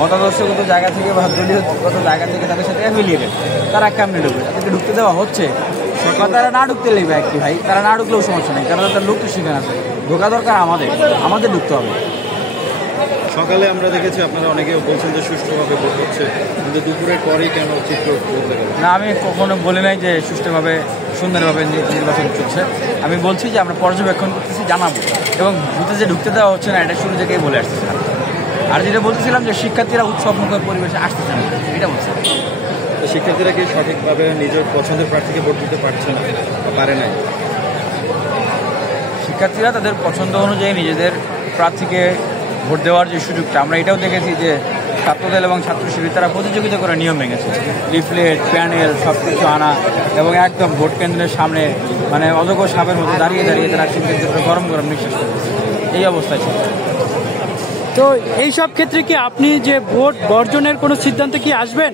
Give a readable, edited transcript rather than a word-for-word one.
মতাদর্শগত জায়গা থেকে বা দলীয়গত জায়গা থেকে তাদের সাথে অ্যাফিলিয়েটেড, তারা কেমনে ঢুকবে? তাদেরকে ঢুকতে দেওয়া হচ্ছে। তারা না ঢুকতে লাগবে একটি ভাই, তারা না ঢুকলেও সমস্যা নেই, কারণ তার লোক তো সেখানে আছে। ঢোকা দরকার আমাদের ঢুকতে হবে। সকালে আমরা দেখেছি আপনারা অনেকে বলছেন যে সুষ্ঠুভাবে ভোট হচ্ছে, কিন্তু দুপুরের পরেই কেন চিত্র বদলে গেল? না, আমি কখনো বলি নাই যে সুষ্ঠুভাবে সুন্দরভাবে নির্বাচন চলছে। আমি বলছি যে আমরা পর্যবেক্ষণ করতেছি, জানাবো, এবং যে ঢুকতে দেওয়া হচ্ছে না এটা শুরু থেকেই বলে আসতেছিলাম। আর যেটা বলতেছিলাম যে শিক্ষার্থীরা উৎসবমুখর পরিবেশে আসতেছে না, এটা বলছে। তো শিক্ষার্থীরা কি সঠিকভাবে নিজের পছন্দের প্রার্থীকে ভোট দিতে পারছে না বা পারে নাই? শিক্ষার্থীরা তাদের পছন্দ অনুযায়ী নিজেদের প্রার্থীকে ভোট দেওয়ার যে সুযোগটা, আমরা এটাও দেখেছি যে ছাত্রদল এবং ছাত্র শিবির তারা প্রতিযোগিতা করে নিয়ম ভেঙেছে। লিফলেট, প্যানেল সব কিছু আনা এবং একদম ভোট কেন্দ্রের সামনে মানে অজগর সাপের মতো দাঁড়িয়ে তারা শিক্ষার্থীদের গরম নিঃশ্বাস করতেছে, এই অবস্থায় ছিল। তো এই সব ক্ষেত্রে কি আপনি যে ভোট বর্জনের কোনো সিদ্ধান্তে কি আসবেন?